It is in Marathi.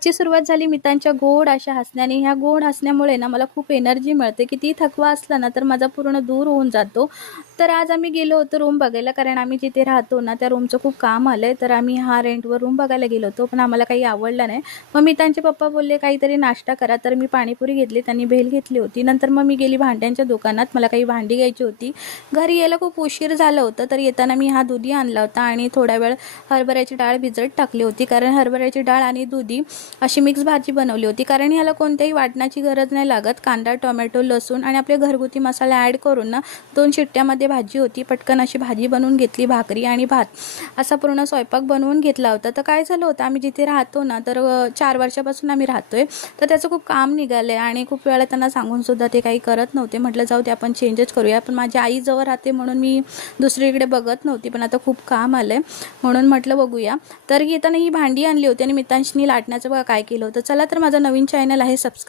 आजची सुरुवात झाली मितांच्या गोड अशा हसण्याने. ह्या गोड हसण्यामुळे ना मला खूप एनर्जी मिळते. किती थकवा असला ना तर माझा पूर्ण दूर होऊन जातो. तर आज आम्ही गेलो होतो रूम बघायला, कारण आम्ही जिथे राहतो ना त्या रूमचं खूप काम आलंय. तर आम्ही हा रेंटवर रूम बघायला गेलो होतो, पण आम्हाला काही आवडलं नाही. मग मितांचे पप्पा बोलले काहीतरी नाश्ता करा, तर मी पाणीपुरी घेतली, त्यांनी भेल घेतली होती. नंतर मग मी गेली भांड्यांच्या दुकानात, मला काही भांडी घ्यायची होती. घरी यायला खूप उशीर झालं होतं, तर येताना मी हा दुधी आणला होता आणि थोड्या वेळ हरभऱ्याची डाळ भिजत टाकली होती, कारण हरभऱ्याची डाळ आणि दुधी अशी मिक्स भाजी बनवली होती. कारण ह्याला कोणत्याही वाटणाची गरज नाही लागत. कांदा, टोमॅटो, लसूण आणि आपले घरगुती मसाले ॲड करून ना 2 शिट्ट्यामध्ये भाजी होती. पटकन अशी भाजी बनवून घेतली. भाकरी आणि भात असा पूर्ण स्वयंपाक बनवून घेतला होता. तर काय झालं होतं, आम्ही जिथे राहतो ना तर 4 वर्षापासून आम्ही राहतोय. तर त्याचं खूप काम निघालं आहे आणि खूप वेळा त्यांना सांगून सुद्धा ते काही करत नव्हते. म्हटलं जाऊ दे आपण चेंजच करूया. पण माझी आई जवळ राहते म्हणून मी दुसरीकडे बघत नव्हती, पण आता खूप काम आलं आहे म्हणून म्हटलं बघूया. तर येताना ही भांडी आणली होती आणि मितांशनी लाटण्याचं बघा काय केलं होतं. चला तर माझं नवीन चॅनल आहे, सबस्क्राईब